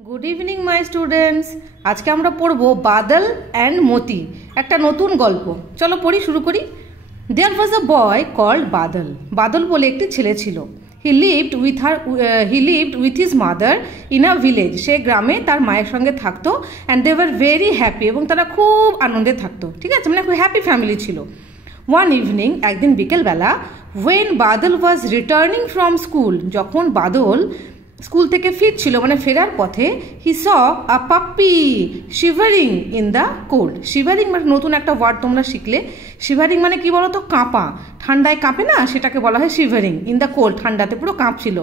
Good evening my students. आज के আমরা পড়ব বাদল অ্যান্ড মতি, একটা নতুন গল্প। চলো পড়ি, শুরু করি। দেয়ার ওয়াজ আ বয় কল্ড বাদল। বাদল বলে একটি ছেলে ছিল। He lived with his mother in a village. সে গ্রামে তার মায়ের সঙ্গে থাকতো। And they were very happy, এবং তারা খুব আনন্দে থাকতো। ঠিক আছে, মানে খুব হ্যাপি ফ্যামিলি ছিল। ওয়ান ইভিনিং, একদিন বিকেলবেলা, when Badal was returning from school, যখন বাদল স্কুল থেকে ফিরছিল, মানে ফেরার পথে, he saw a puppy shivering in the cold. Shivering মানে নতুন একটা ওয়ার্ড তোমরা শিখলে। শিভারিং মানে কি বলো তো? কাঁপা, ঠান্ডায় কাঁপে না, সেটাকে বলা হয় শিভারিং ইন দ্য কোল্ড। ঠান্ডাতে পুরো কাঁপছিল।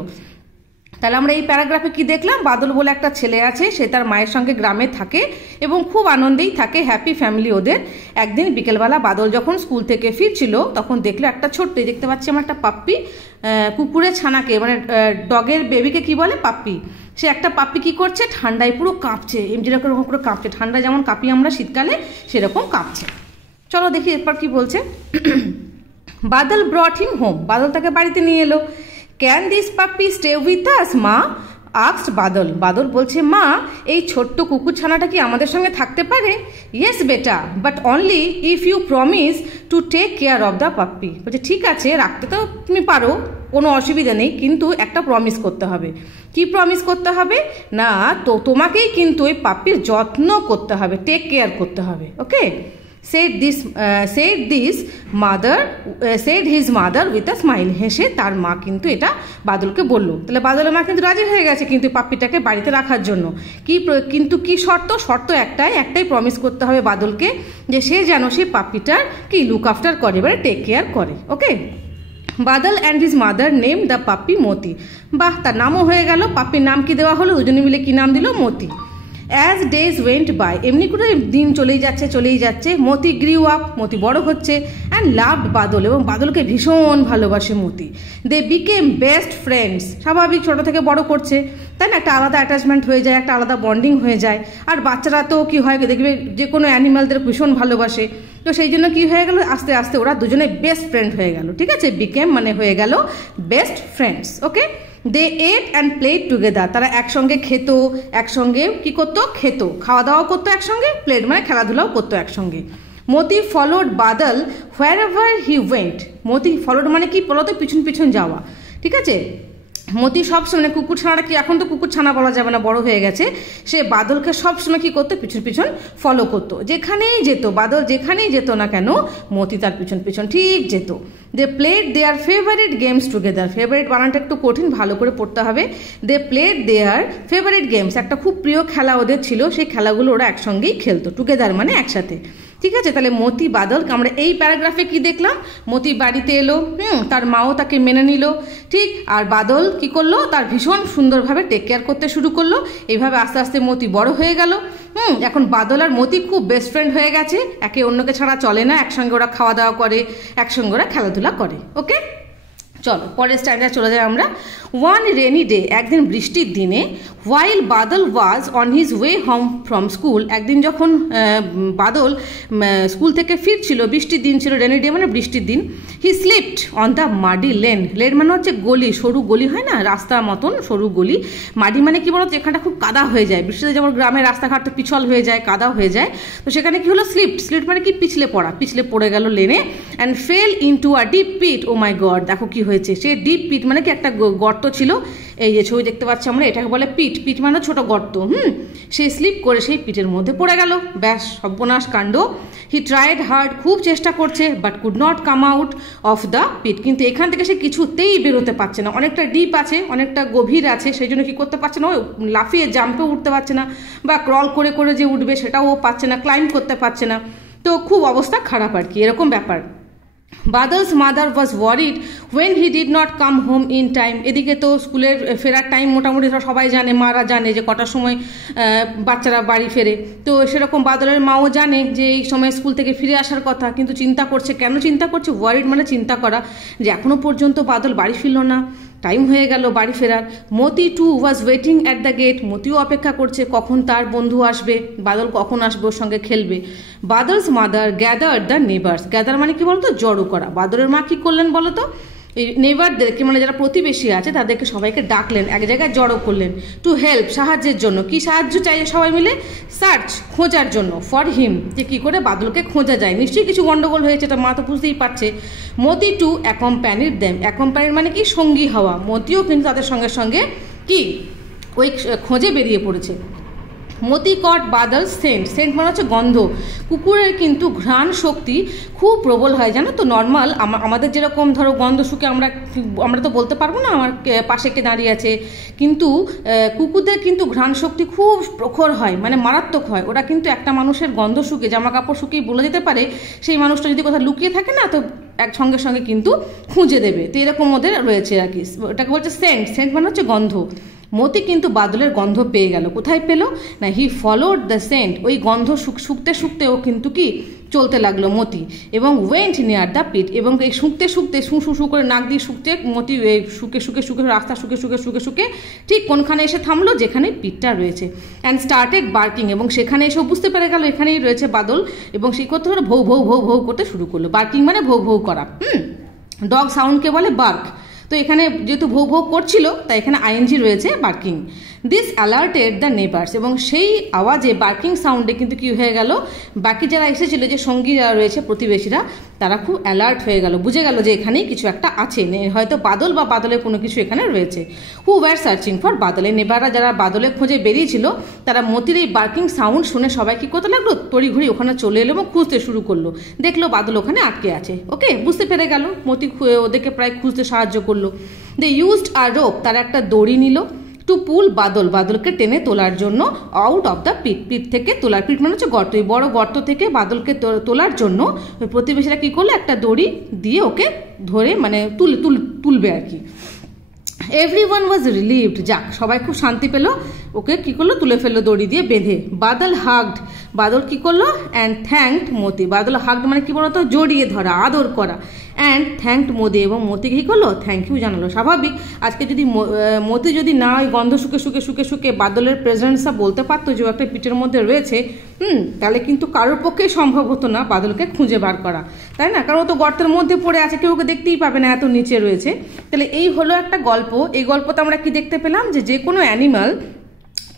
তাহলে আমরা এই প্যারাগ্রাফে কি দেখলাম? বাদল বলে একটা ছেলে আছে, সে তার মায়ের সঙ্গে গ্রামে থাকে এবং খুব আনন্দেই থাকে, হ্যাপি ফ্যামিলি ওদের। একদিন বিকেলবেলা বাদল যখন স্কুল থেকে ফিরছিল, তখন দেখলো একটা ছোট্ট, দেখতে পাচ্ছি আমরা একটা পাপ্পি, কুকুরের ছানাকে, মানে ডগের বেবিকে কি বলে? পাপ্পি। সে একটা পাপ্পি কি করছে? ঠান্ডায় পুরো কাঁপছে, যেরকম করে কাঁপছে, ঠান্ডায় যেমন কাঁপি আমরা শীতকালে, সেরকম কাঁপছে। চলো দেখি এরপর কি বলছে। বাদল ব্রট হিম হোম। বাদল তাকে বাড়িতে নিয়ে এলো। Can this puppy stay with us মা? আস্কড বাদল। বাদল বলছে, মা, এই ছোট্ট কুকুর ছানাটা কি আমাদের সঙ্গে থাকতে পারে? ইয়েস বেটা, but only if you promise to take care of the puppy. বলছে, ঠিক আছে, রাখতে তো তুমি পারো, কোনো অসুবিধা নেই, কিন্তু একটা প্রমিস করতে হবে। কি প্রমিস করতে হবে? না, তো তোমাকেই কিন্তু ওই পাপ্পির যত্ন করতে হবে, টেক কেয়ার করতে হবে। ওকে? said his mother with a smile. হেসে তার মা কিন্তু এটা বাদলকে বললো। তাহলে বাদলের মা কিন্তু রাজি হয়ে গেছে কিন্তু পাপ্পিটাকে বাড়িতে রাখার জন্য। কিন্তু কি শর্ত? শর্ত একটাই প্রমিস করতে হবে বাদলকে, যে সে যেন সেই পাপ্পিটার কি লুক আফটার করে, এবারে টেক কেয়ার করে। Okay? Badal and his mother named the puppy Moti. বাহ, তার নামও হয়ে গেল। পাপ্পির নাম কি দেওয়া হলো? দুজনে মিলে কি নাম দিল? মতি। অ্যাজ ডেজ ওয়েন্ট বাই, এমনি করে দিন চলেই যাচ্ছে। মতি গ্রিউ আপ, মতি বড় হচ্ছে। অ্যান্ড লাভড বাদল, এবং বাদলকে ভীষণ ভালোবাসে Moti. They became best friends. স্বাভাবিক, ছোট থেকে বড় করছে, তাই না? একটা আলাদা অ্যাটাচমেন্ট হয়ে যায়, একটা আলাদা বন্ডিং হয়ে যায়। আর বাচ্চারা তো কি হয়, দেখবে যে কোনো অ্যানিমালদের ভীষণ ভালোবাসে, তো সেই জন্য কি হয়ে গেল, আস্তে আস্তে ওরা দুজনে বেস্ট ফ্রেন্ড হয়ে গেল। ঠিক আছে, বিকেম মানে হয়ে গেল best friends. Okay? They ate and played together. তারা একসঙ্গে খেত, একসঙ্গে কি করতো? খেত, খাওয়া দাওয়া করতো একসঙ্গে। প্লেড মানে খেলাধুলাও করতো একসঙ্গে। Moti followed Badal wherever he went. Moti followed মানে কি বলতো? পিছন যাওয়া। ঠিক আছে, মতি সবসময়, কুকুর ছানাটা কি, এখন তো কুকুর ছানা বলা যাবে না, বড় হয়ে গেছে, সে বাদলকে সবসময় কি করতো? পিছন ফলো করতো। যেখানেই যেত বাদল, যেখানেই যেত না কেন, মতি তার পিছন ঠিক যেত। They played their favourite games together. Favourite বানানটা একটু কঠিন, ভালো করে পড়তে হবে। They played their favourite games, একটা খুব প্রিয় খেলা ওদের ছিল, সেই খেলাগুলো ওরা একসঙ্গেই খেলতো। টুগেদার মানে একসাথে। ঠিক আছে, তাহলে মতি বাদল, আমরা এই প্যারাগ্রাফে কি দেখলাম? মতি বাড়িতে এলো, তার মাও তাকে মেনে নিল। ঠিক, আর বাদল কি করলো? তার ভীষণ সুন্দরভাবে টেক কেয়ার করতে শুরু করলো। এইভাবে আস্তে আস্তে মতি বড় হয়ে গেল। এখন বাদল আর মতি খুব বেস্ট ফ্রেন্ড হয়ে গেছে, একে অন্যকে ছাড়া চলে না, একসঙ্গে ওরা খাওয়া দাওয়া করে, একসঙ্গে ওরা খেলাধুলা করে। ওকে? চলো পরের স্ট্যান্ডার্ড চলে যাই আমরা। ওয়ান রেনি ডে, একদিন বৃষ্টির দিনে, while Badal was on his way home from school. একদিন যখন বাদল স্কুল থেকে ফিরছিল, বৃষ্টির দিন ছিল, রেনি ডে মানে বৃষ্টির দিন। He slipped on the muddy lane. Lane মানে হচ্ছে গলি, সরু গলি হয় না, রাস্তার মতন সরু গলি। মাডি মানে কি বলতো? এখানটা খুব কাদা হয়ে যায়, বৃষ্টিতে যেমন গ্রামের রাস্তাঘাট তো পিছল হয়ে যায়, কাদা হয়ে যায়, তো সেখানে কি হলো? স্লিপড মানে কি? পিছলে পড়ে গেল লেনে। And fell into a deep pit. Oh my god, দেখো কি হয়েছে। সে ডিপ পিট মানে কি? একটা গর্ত ছিল, এই যে ছবি দেখতে পাচ্ছি আমরা, এটাকে বলে পিট। পিট মানে ছোট গর্ত। সে স্লিপ করে সেই পিটের মধ্যে পড়ে গেল। ব্যাস, সর্বনাশ কাণ্ড। হি ট্রাইড হার্ড, খুব চেষ্টা করছে, but could not come out of the pit. কিন্তু এখান থেকে সে কিছুতেই বেরোতে পারছে না, অনেকটা ডিপ আছে, অনেকটা গভীর আছে, সেই জন্য কি করতে পারছে না? ও লাফিয়ে জাম্পেও উঠতে পারছে না, বা ক্রল করে যে উঠবে সেটাও ও পাচ্ছে না, ক্লাইম্ব করতে পারছে না। তো খুব অবস্থা খারাপ আর কি, এরকম ব্যাপার। Badal's mother was worried when he did not come home in time. এদিকে তো স্কুলের ফেরার টাইম মোটামুটি সবাই জানে, মারা জানে যে কটার সময় বাচ্চারা বাড়ি ফেরে, তো সেরকম বাদলের মাও জানে যে এই সময় স্কুল থেকে ফিরে আসার কথা, কিন্তু চিন্তা করছে। কেন চিন্তা করছে? ওয়ারিড মানে চিন্তা করা, যে এখনো পর্যন্ত বাদল বাড়ি ফিরল না, টাইম হয়ে গেল বাড়ি ফেরার। Moti too was waiting at the gate. মতিও অপেক্ষা করছে কখন তার বন্ধু আসবে, বাদল কখন আসবে, ওর সঙ্গে খেলবে। Badal's mother gather the neighbours. Gather মানে কি বলতো? জড়ো করা। বাদলের মা কি করলেন বলতো? এই নেইবারদেরকে মানে যারা প্রতিবেশী আছে তাদেরকে সবাইকে ডাকলেন, এক জায়গায় জড়ো করলেন টু হেল্প, সাহায্যের জন্য। কি সাহায্য চাইছে সবাই মিলে? সার্চ, খোঁজার জন্য, ফর হিম, যে কী করে বাদলকে খোঁজা যায়। নিশ্চয়ই কিছু গন্ডগোল হয়েছে, এটা মা তো বুঝতেই পারছে। মতি টু অ্যাকম্প্যানিড দেম, অ্যাকম্প্যানিড মানে কি সঙ্গী হওয়া। মতিও কিন্তু তাদের সঙ্গে সঙ্গে কি ওই খোঁজে বেরিয়ে পড়েছে। মতি কট বাদল সেন্ট, সেন্ট মানে হচ্ছে গন্ধ। কুকুরের কিন্তু ঘ্রাণ শক্তি খুব প্রবল হয়, জানো তো। নর্মাল আমাদের যেরকম ধরো গন্ধ শুকে আমরা তো বলতে পারবো না আমার পাশে কে দাঁড়িয়ে আছে, কিন্তু কুকুরদের কিন্তু ঘ্রাণ শক্তি খুব প্রখর হয়, মানে মারাত্মক হয়। ওরা কিন্তু একটা মানুষের গন্ধ শুকে, জামা কাপড় শুকিয়ে বলে দিতে পারে সেই মানুষটা যদি কোথাও লুকিয়ে থাকে না, তো এক সঙ্গে সঙ্গে কিন্তু খুঁজে দেবে। তো এরকম ওদের রয়েছে আর কি। ওটাকে বলছে সেন্ট, সেন্ট মানে হচ্ছে গন্ধ। মতি কিন্তু বাদলের গন্ধ পেয়ে গেল। কোথায় পেল না, হি ফলোড দ্য সেন্ট, ওই গন্ধ শুকতে শুকতে ও কিন্তু কি চলতে লাগলো মতি, এবং ওয়েন্ট নিয়ার দ্য পিট, এবং এই শুকতে শুকতে শু করে নাক দিয়ে শুকতে মতি শুকে শুকে শুকে রাস্তা শুকে শুকে শুকে শুকে ঠিক কোনখানে এসে থামলো যেখানে পিটটা রয়েছে। অ্যান্ড স্টার্টেড বার্কিং, এবং সেখানে এসে বুঝতে পেরে গেল এখানেই রয়েছে বাদল, এবং সেই করতে হলো ভৌ ভৌ ভৌ ভৌ করতে শুরু করলো। বার্কিং মানে ভৌ ভৌ করা। ডগ সাউন্ডকে বলে বার্ক। তো এখানে যেহেতু ভৌ ভৌ করছিল তাই এখানে আইএনজি রয়েছে, barking. This alerted the neighbours, এবং সেই আওয়াজে বার্কিং সাউন্ডে কিন্তু কি হয়ে গেল, বাকি যারা এসেছিল যে সঙ্গী যারা রয়েছে প্রতিবেশীরা, তারা খুব অ্যালার্ট হয়ে গেল, বুঝে গেল যে এখানেই কিছু একটা আছে, হয়তো বাদল বা বাদলের কোনো কিছু এখানে রয়েছে। হু ওয়ার সার্চিং ফর বাদল, এই নেবাররা যারা বাদলের খোঁজে বেরিয়েছিল তারা মতির এই বার্কিং সাউন্ড শুনে সবাই কি করতে লাগলো, তড়িঘড়ি ওখানে চলে এলো এবং খুঁজতে শুরু করলো। দেখলো বাদল ওখানে আটকে আছে। ওকে, বুঝতে পেরে গেল, মতি ওদেরকে প্রায় খুঁজতে সাহায্য করলো। দে ইউজড আ রোপ, তারা একটা দড়ি নিল টু পুল বাদল, বাদলকে টেনে তোলার জন্য আউট অফ দ্য পিট, পিট থেকে তোলার, পিট মানে হচ্ছে গর্ত, এই বড় গর্ত থেকে বাদলকে তোলার জন্য ওই প্রতিবেশীরা কী করলো, একটা দড়ি দিয়ে ওকে ধরে মানে তুলবে আর কি। এভরিওয়ান ওয়াজ রিলিভড, যাক সবাই খুব শান্তি পেল, ওকে কী করলো, তুলে ফেললো দড়ি দিয়ে বেঁধে। বাদল হাগড, বাদল কী করলো, and thanked Moti, Badal hugged মানে কী বলতো, জড়িয়ে ধরা, আদর করা। অ্যান্ড থ্যাঙ্কড মতি, এবং মতি কী করলো, থ্যাংক ইউ জানালো। স্বাভাবিক, আজকে যদি মতি যদি না ওই গন্ধ শুকে শুকে শুকে শুকে বাদলের প্রেজেন্সটা বলতে পারতো যে একটা পিঠের মধ্যে রয়েছে, তাহলে কিন্তু কারোর পক্ষেই সম্ভব হতো না বাদলকে খুঁজে বার করা, তাই না? কারণ ও তো গর্তের মধ্যে পড়ে আছে, কেউ ওকে দেখতেই পাবে না, এত নিচে রয়েছে। তাহলে এই হলো একটা গল্প। এই গল্পতে আমরা কি দেখতে পেলাম, যে কোনো অ্যানিমাল,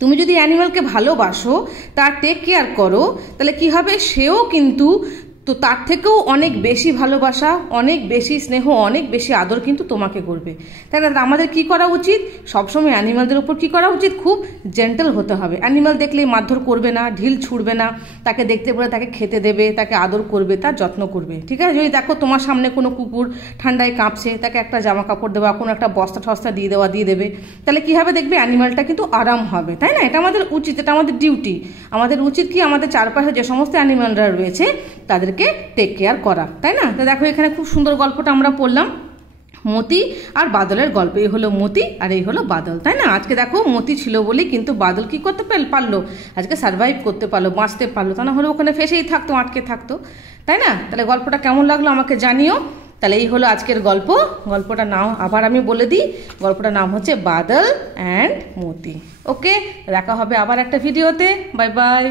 তুমি যদি অ্যানিমালকে ভালোবাসো, তার টেক কেয়ার করো, তাহলে কি হবে, সেও কিন্তু তো তার থেকেও অনেক বেশি ভালোবাসা, অনেক বেশি স্নেহ, অনেক বেশি আদর কিন্তু তোমাকে করবে, তাই না? আমাদের কি করা উচিত, সবসময় অ্যানিমালদের উপর কি করা উচিত, খুব জেন্টেল হতে হবে। অ্যানিমাল দেখলেই মারধর করবে না, ঢিল ছুড়বে না, তাকে দেখতে পরে তাকে খেতে দেবে, তাকে আদর করবে, তার যত্ন করবে, ঠিক আছে? যদি দেখো তোমার সামনে কোনো কুকুর ঠান্ডায় কাঁপছে, তাকে একটা জামা কাপড় দেওয়া, কোনো একটা বস্তা ঠস্তা দিয়ে দেবে, তাহলে কি হবে, দেখবে অ্যানিমালটা কিন্তু আরাম হবে, তাই না? এটা আমাদের উচিত, এটা আমাদের ডিউটি। আমাদের উচিত কি, আমাদের চারপাশে যে সমস্ত অ্যানিমালরা রয়েছে তাদেরকে টেক কেয়ার করা, তাই না? তো দেখো এখানে খুব সুন্দর গল্পটা আমরা পড়লাম, মতি আর বাদলের গল্প। এই হলো মতি আর এই হলো বাদল, তাই না? আজকে দেখো মতি ছিল বলেই কিন্তু বাদল কি করতে পারলো, আজকে সার্ভাইভ করতে পারলো, বাঁচতে পারলো, তা না হলে ওখানে ফেসেই থাকতো, আটকে থাকতো, তাই না? তাহলে গল্পটা কেমন লাগলো আমাকে জানিও। তাহলে এই হলো আজকের গল্প। গল্পটার নাম আবার আমি বলে দিই, গল্পটার নাম হচ্ছে বাদল অ্যান্ড মতি। ওকে, দেখা হবে আবার একটা ভিডিওতে। Bye bye.